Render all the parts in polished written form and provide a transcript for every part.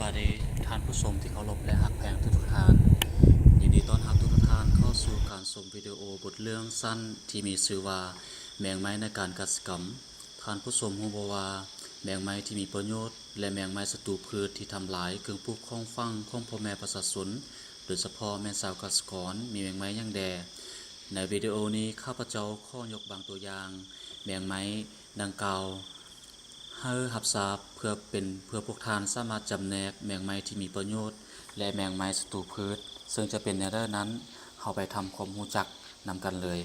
บายดีท่านผู้ชมที่เคารพและฮักแพงทุกท่านยินดีต้อนรับทุกท่านเข้าสู่การชมวิดีโอบทเรื่องสั้นที่มีชื่อว่าแมงไม้ในการกสิกรรมท่านผู้ชมรู้บ่ว่าแมงไม้ที่มีประโยชน์และแมงไม้ศัตรูพืชที่ทำลายเครื่องปลูกของฟังของพ่อแม่ประชาชนโดยเฉพาะแม่ชาวเกษตรกรมีแมงไม้อย่างแดในวิดีโอนี้ข้าพเจ้าขอยกบางตัวอย่างแมงไม้ดังกล่าวให้รับทราบเพื่อพวกท่านสามารถจำแนกแมงไม้ที่มีประโยชน์และแมงไม้ศัตรูพืชซึ่งจะเป็นในเรื่องนั้นเฮาไปทำความรู้จักนำกันเลย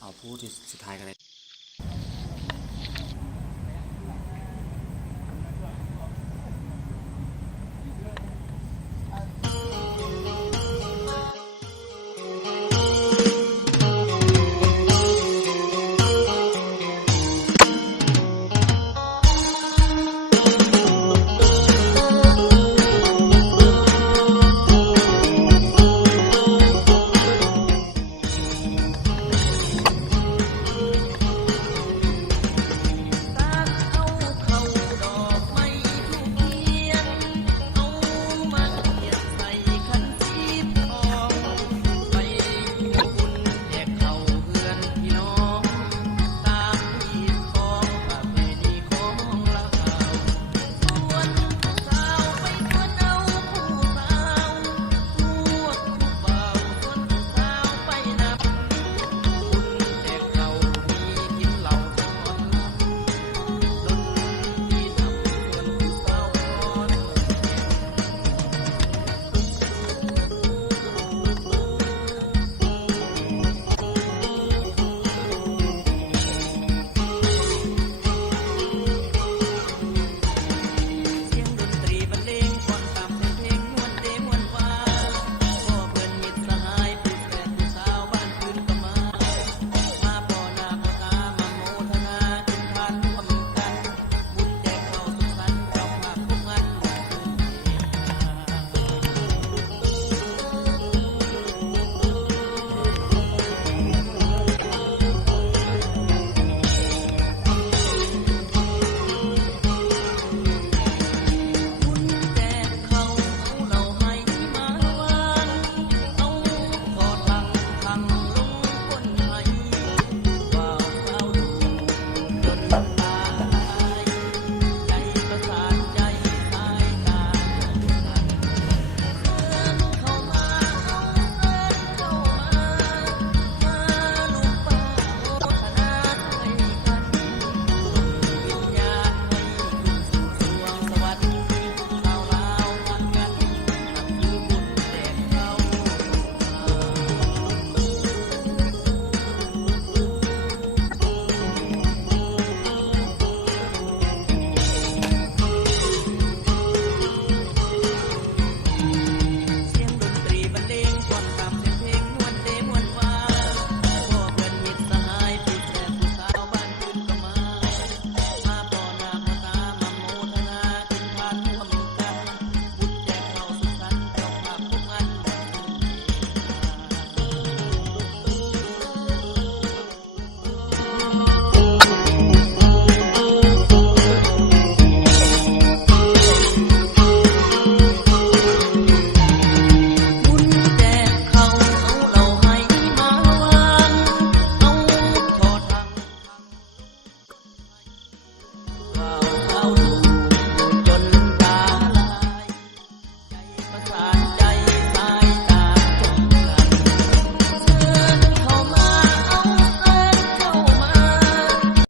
เอาผู้ที่สุดท้ายกันเลย